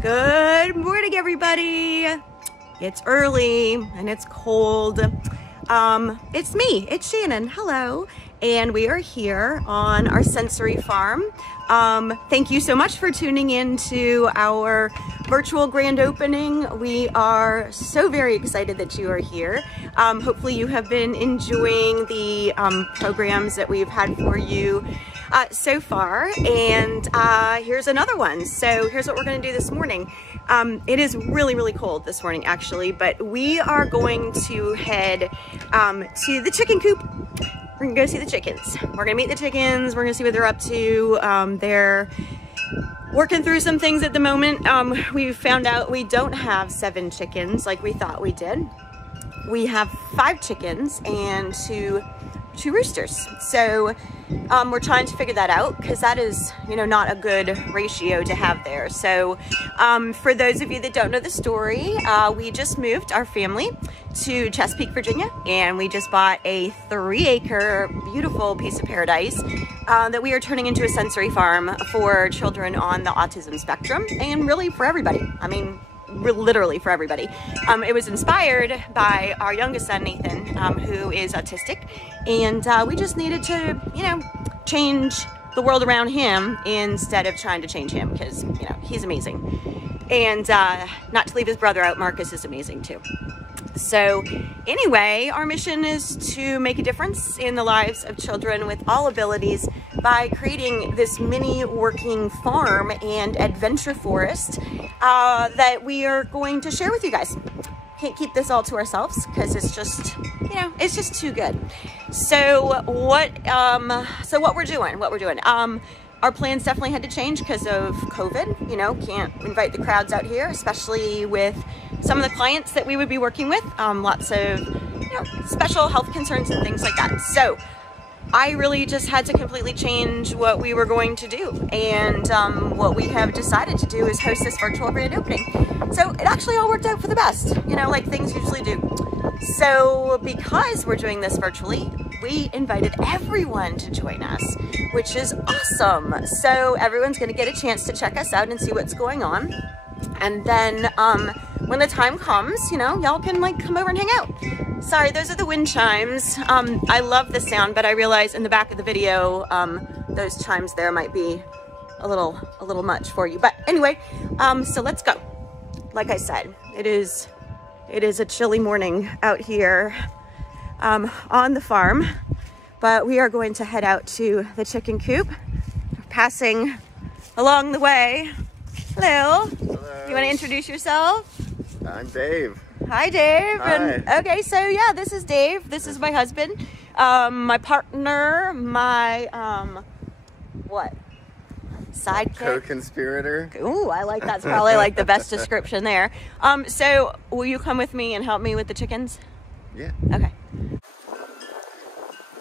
Good morning, everybody. It's early and it's cold. It's me, it's Shannon. Hello. And we are here on our sensory farm. Thank you so much for tuning in to our virtual grand opening. We are so very excited that you are here. Hopefully you have been enjoying the programs that we've had for you so far. And here's another one. So here's what we're going to do this morning. It is really cold this morning actually, but we are going to head to the chicken coop. We're gonna go see the chickens. We're gonna meet the chickens. We're gonna see what they're up to. They're working through some things at the moment. We found out we don't have 7 chickens like we thought we did. We have 5 chickens and two roosters. So we're trying to figure that out because that is, not a good ratio to have there. So for those of you that don't know the story, we just moved our family to Chesapeake, Virginia, and we just bought a 3-acre beautiful piece of paradise that we are turning into a sensory farm for children on the autism spectrum, and really for everybody. I mean, literally for everybody. It was inspired by our youngest son, Nathan, who is autistic, and we just needed to, change the world around him instead of trying to change him, because, he's amazing. And not to leave his brother out, Marcus is amazing too. So anyway, our mission is to make a difference in the lives of children with all abilities by creating this mini working farm and adventure forest that we are going to share with you guys. Can't keep this all to ourselves because it's just, it's just too good. So what we're doing, our plans definitely had to change because of COVID. Can't invite the crowds out here, especially with some of the clients that we would be working with. Lots of, special health concerns and things like that. So I really just had to completely change what we were going to do. And what we have decided to do is host this virtual grand opening. So it actually all worked out for the best, like things usually do. So because we're doing this virtually, we invited everyone to join us, which is awesome. So everyone's going to get a chance to check us out and see what's going on. And then when the time comes, y'all can come over and hang out. Sorry, those are the wind chimes. I love the sound, but I realize in the back of the video, those chimes there might be a little much for you. But anyway, so let's go. Like I said, it is a chilly morning out here on the farm, but we are going to head out to the chicken coop. Passing along the way. Hello. Hello. You want to introduce yourself? I'm Dave. Hi, Dave. Hi. And, okay, so yeah, this is Dave. This is my husband, my partner, my what? Sidekick? Co-conspirator. Ooh, I like that's probably the best description there. So will you come with me and help me with the chickens? Yeah. Okay.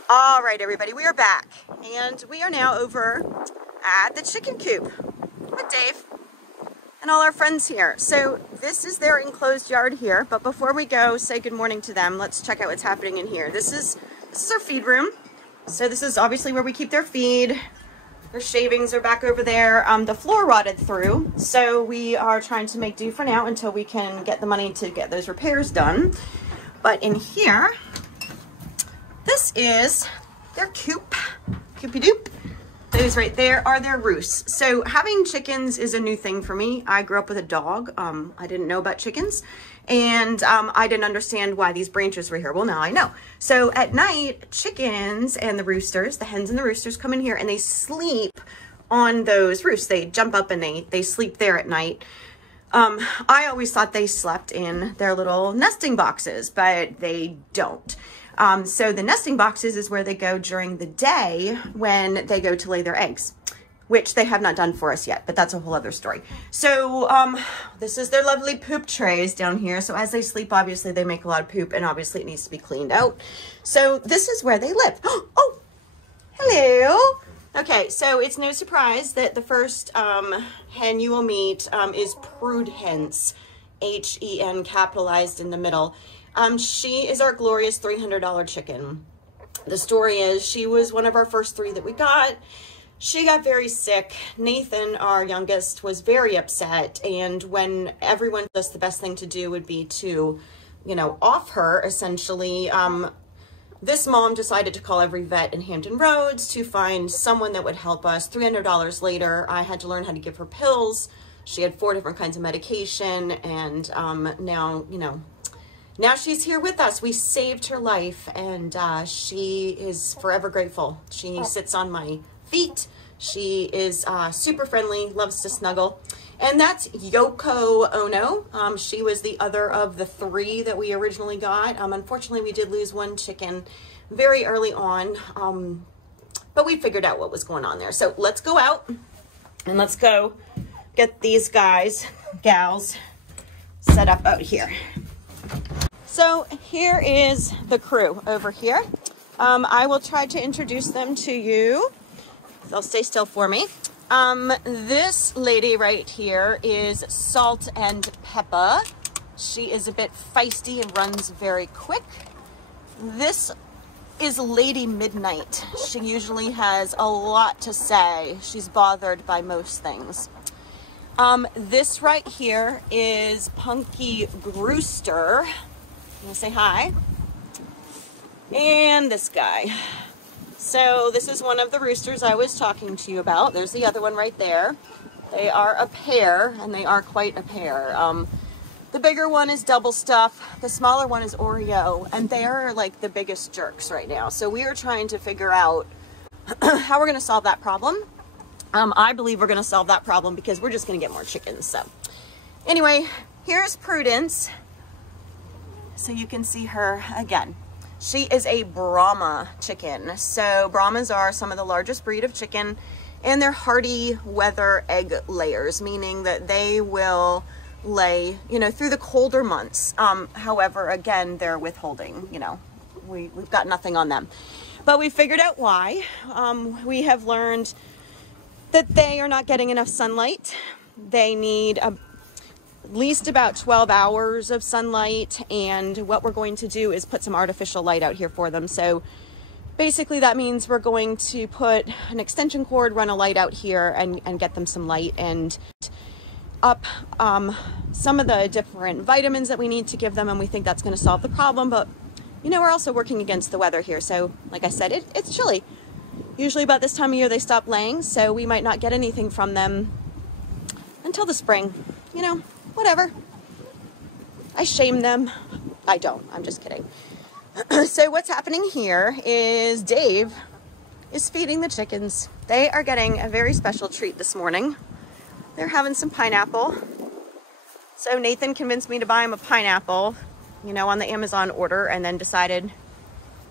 All right, everybody, we are back, and we are now over at the chicken coop with Dave and all our friends here. So this is their enclosed yard here, but before we go say good morning to them, let's check out what's happening in here. This is our feed room. So this is obviously where we keep their feed. Their shavings are back over there. The floor rotted through, so we are trying to make do for now until we can get the money to get those repairs done. But in here, this is their coop, coopy doop. Those right there are their roosts. So having chickens is a new thing for me. I grew up with a dog. I didn't know about chickens, and I didn't understand why these branches were here. Well, now I know. So at night, chickens and the roosters, the hens and the roosters come in here and they sleep on those roofs. They jump up and they sleep there at night. I always thought they slept in their little nesting boxes, but they don't. So the nesting boxes is where they go during the day when they go to lay their eggs, which they have not done for us yet, but that's a whole other story. So this is their lovely poop trays down here. So as they sleep, obviously they make a lot of poop, and obviously it needs to be cleaned out. So this is where they live. Oh, hello. Okay, so it's no surprise that the first hen you will meet is Prudence, H-E-N capitalized in the middle. She is our glorious $300 chicken. The story is she was one of our first 3 that we got. she got very sick. Nathan, our youngest, was very upset. And when everyone does, the best thing to do would be to, you know, off her essentially. This mom decided to call every vet in Hampton Roads to find someone that would help us. $300 later, I had to learn how to give her pills. She had 4 different kinds of medication, and now, you know, now she's here with us. We saved her life, and she is forever grateful. She sits on my feet. She is super friendly, loves to snuggle. And that's Yoko Ono. She was the other of the 3 that we originally got. Unfortunately, we did lose 1 chicken very early on, but we figured out what was going on there. So let's go out and let's go get these gals set up out here. So here is the crew over here. I will try to introduce them to you. They'll stay still for me. This lady right here is Salt and Pepper. She is a bit feisty and runs very quick. This is Lady Midnight. She usually has a lot to say. She's bothered by most things. This right here is Punky Brewster. I'm gonna say hi. And this guy. So this is one of the roosters I was talking to you about. There's the other one right there. They are a pair, and they are quite a pair. The bigger one is Double Stuff. The smaller one is Oreo, and they are like the biggest jerks right now. So we are trying to figure out how we're going to solve that problem. I believe we're going to solve that problem because we're just going to get more chickens. So anyway, here's Prudence. So you can see her again. She is a Brahma chicken. So Brahmas are some of the largest breed of chicken, and they're hardy weather egg layers, meaning that they will lay, you know, through the colder months. However, again, they're withholding, you know, we've got nothing on them, but we figured out why. We have learned that they are not getting enough sunlight. They need at least about 12 hours of sunlight, and what we're going to do is put some artificial light out here for them. So basically that means we're going to put an extension cord, run a light out here, and get them some light, and up some of the different vitamins that we need to give them, and we think that's going to solve the problem. But you know, we're also working against the weather here. So like I said, it's chilly. Usually about this time of year they stop laying, so we might not get anything from them until the spring. You know, whatever. I shame them. I don't. I'm just kidding. So what's happening here is Dave is feeding the chickens. They are getting a very special treat this morning. They're having some pineapple. So Nathan convinced me to buy him a pineapple, you know, on the Amazon order, and then decided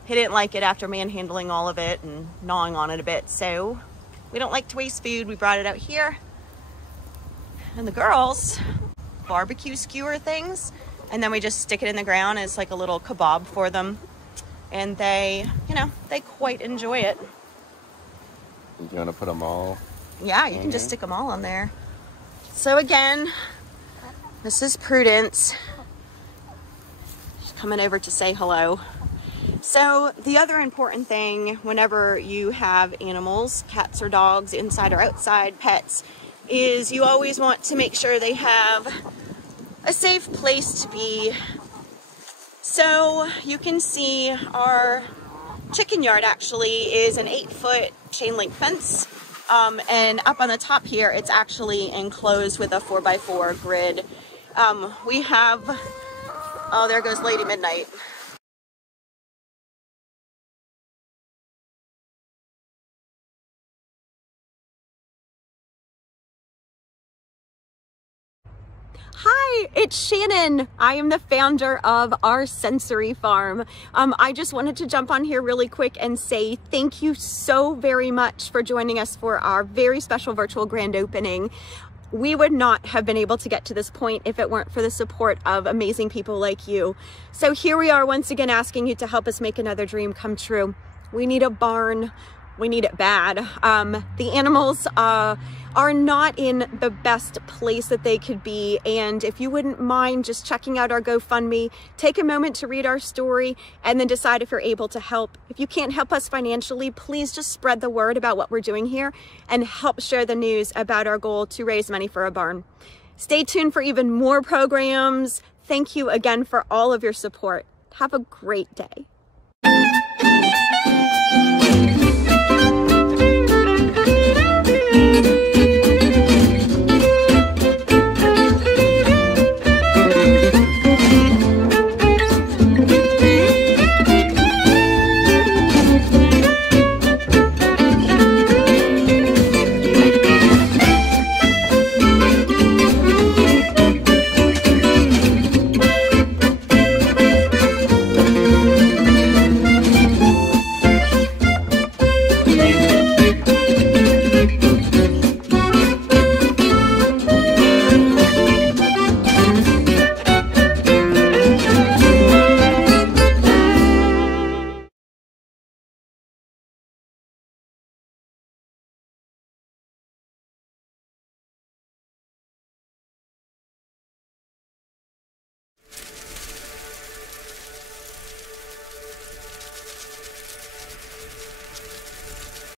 he didn't like it after manhandling all of it and gnawing on it a bit. So we don't like to waste food. We brought it out here. And the girls barbecue skewer things, and then we just stick it in the ground as like a little kebab for them. And they, you know, they quite enjoy it. You want to put them all? Yeah, you can just stick them all on there. So again, this is Prudence. She's coming over to say hello. So the other important thing whenever you have animals, cats or dogs, inside or outside, pets, is you always want to make sure they have a safe place to be. So you can see our chicken yard actually is an 8-foot chain link fence. And up on the top here, it's actually enclosed with a 4x4 grid. We have, oh, there goes Lady Midnight. Hi, it's Shannon. I am the founder of our sensory farm. I just wanted to jump on here really quick and say thank you so very much for joining us for our very special virtual grand opening. We would not have been able to get to this point if it weren't for the support of amazing people like you. So here we are once again asking you to help us make another dream come true. We need a barn. We need it bad. The animals are not in the best place that they could be, and if you wouldn't mind just checking out our GoFundMe, take a moment to read our story and then decide if you're able to help. If you can't help us financially, please just spread the word about what we're doing here and help share the news about our goal to raise money for a barn. Stay tuned for even more programs. Thank you again for all of your support. Have a great day.